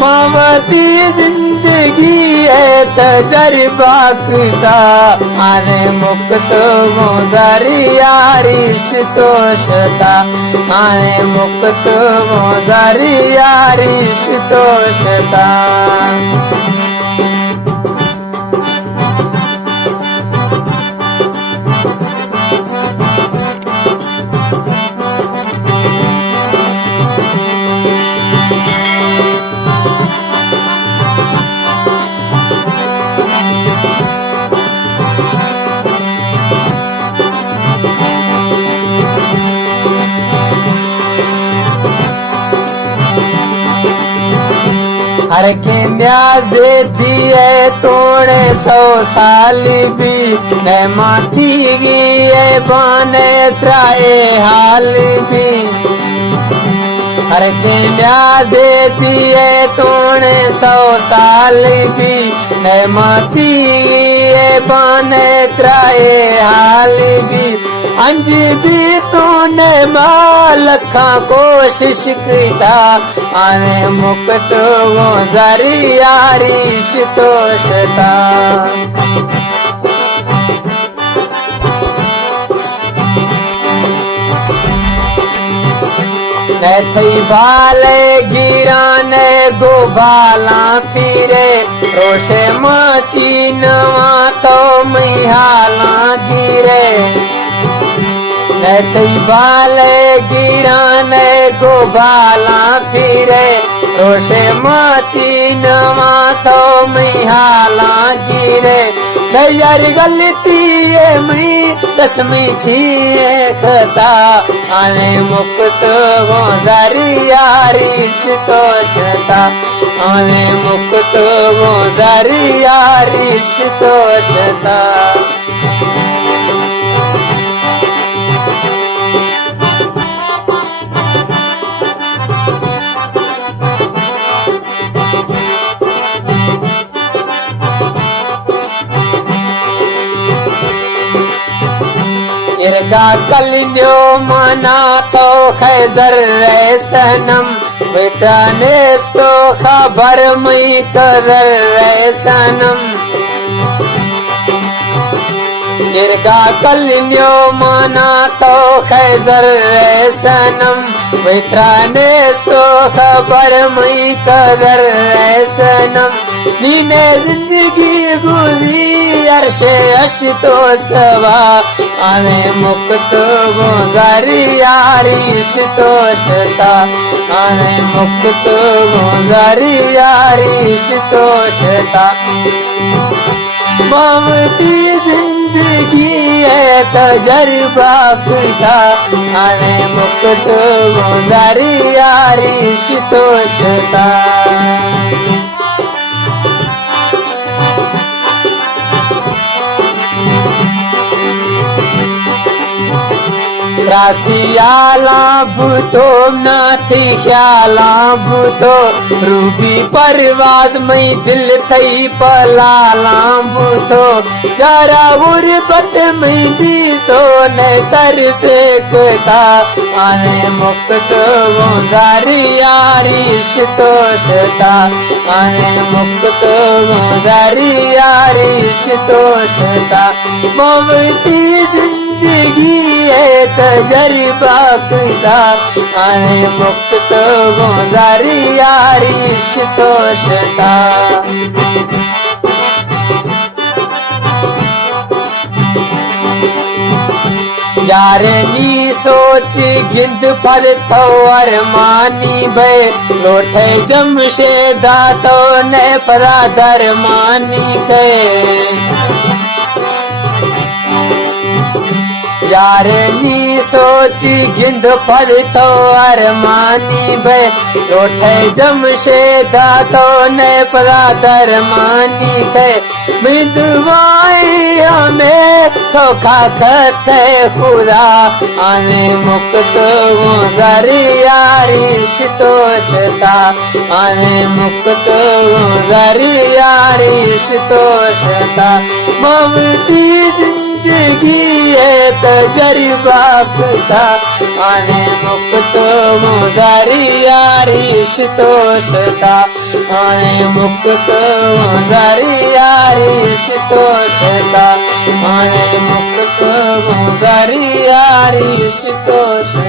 मावती जिंदगी है तजर्बा खुदा आने मुक्त मोजारी यारिश तो शता आने मुक्त मोजारी यारिश तो शता हर के म्याजे दिए तोड़े 100 साल भी मैं माथी गिए बने त्राए हाल भी हर के म्याजे दिए तोड़े 100 साल भी मैं माथी गिए बने त्राए हाल भी अंज भी तूने मालखा कोशिश किया आने मुक्त वो जरी यारिश तो शता थई बाले गिराने गोबाला फिरे रोशे माची नवा तो मिहाला गिरे थई बाले गिराने गोबाला फिरे रोशे माची नवा तो मिहाला गिरे यार गलती है मी तस्मी छिए खता आने मुक्त वो जरी यारिश तो शता आने मुक्त वो जरी यारिश तो शता इरगा कलियो मना तो खैजर रे सनम बेटाने तो खबर मई कदर रे सनम इरगा कलियो मना तो खैजर रे सनम बेटाने तो खबर मई कदर रे सनम नीने जिंदगी गुज़ी अर्शे अश तो सवा आने मुक्त वो जरी यारिश तो शता आने मुक्त वो जरी यारिश तो शता मावती जिंदगी है तजर्बा खुदा आने मुक्त वो जरी यारिश तो शता रासियाला भूतो नाथी ख्याला भूतो रूबी परवाज में दिल थई पलाला भूतो यारा गुरबत में दी तो न तर से कता आने मुक्त वो जरी यारिश तो शता आने मुक्त वो जरी यारिश तो शता मावती जिंदगी है तजर्बा खुदा आने मुक्त वो जरी यारिश तो शता यारे नी सोच गिंद फल थो अरमानी बे लोठे जमशेदा तो ने परा दरमानी के यारे नी सोची गिंद फल थो अरमानी बे लोठे जमशेदा तो ने परा दरमानी के मिदवाई हमें सोखा थे खुदा आने मुक्त वो जरी यारिश तो शता आने मुक्त वो जरी यारिश तो शता मावती जिंदगी है तजर्बा मागता आणि मुक्त मुजारी यारी शितोषता आणि मुक्त मुजारी यारी शितोषता आणि मुक्त मुजारी यारी शितोषता